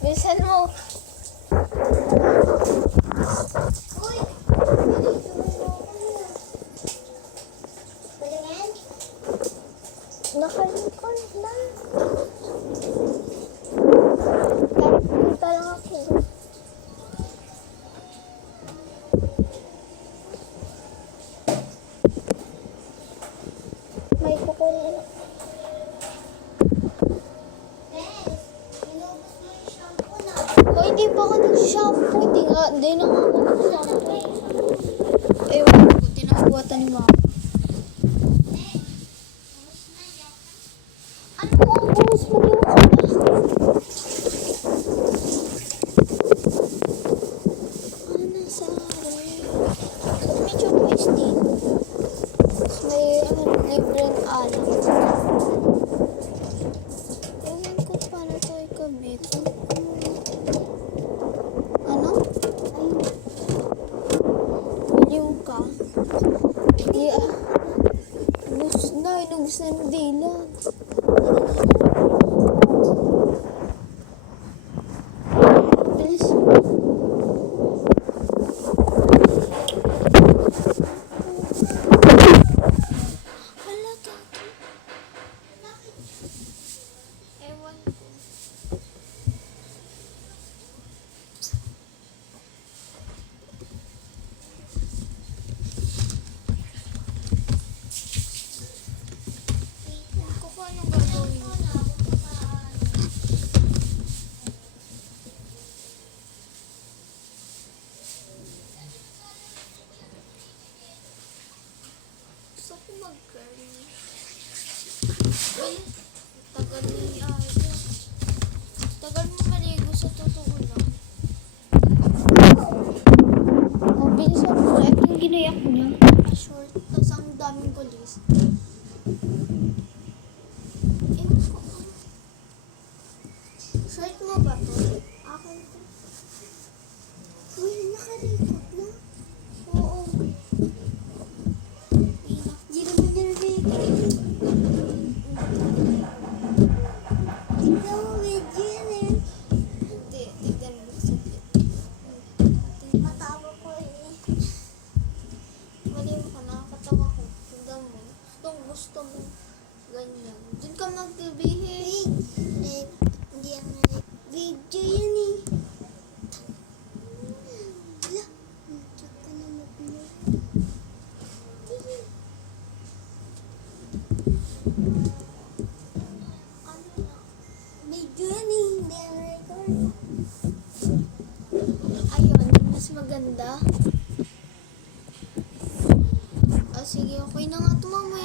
Bilisan mo. Uy! Palingan? Nakalikon na. Punta lang ako. May kukunin. Inubos mo yung shampoo na. Oh, hindi pa ako nag-shampoo. Hindi na ako nag-shampoo. Ewan ko, tinabuhatan ni mama. Ano mo ang buhos mo din ako? Nasa akin. Medyo boys din. May libreng alam. Ewan ko para tayo kabit. Ano? Baliw ka. Hindi inubos na ng daylan. Bilis. Hala, Kaki. Ewan ko. Ewan ko kung anong gagawin ko. Gusto ko mag-curly. Uy, tagal ni Aya. Tagal mo maligo sa totoo lang. Oh, bilisan mo. Ito yung ginayak niya. Short, tapos ang daming kulis. Ewan ko. Short mo ba to? Akin to. Uy, nakalikot na. Oo. Di naman yung record. Tignan mo video yan eh. Hindi, tignan mo saglit. Matawa ko eh. Maliw ka, nakakatawa ko. Tignan mo. Gusto mo. Ganyan. Doon ka magtibihin. Hindi yan video yan eh. Wala. Check ka na mag-vlog. Ano na? Video yan eh. Hindi yan record. Ayun, mas maganda. Ah, sige, okay na nga. Tumama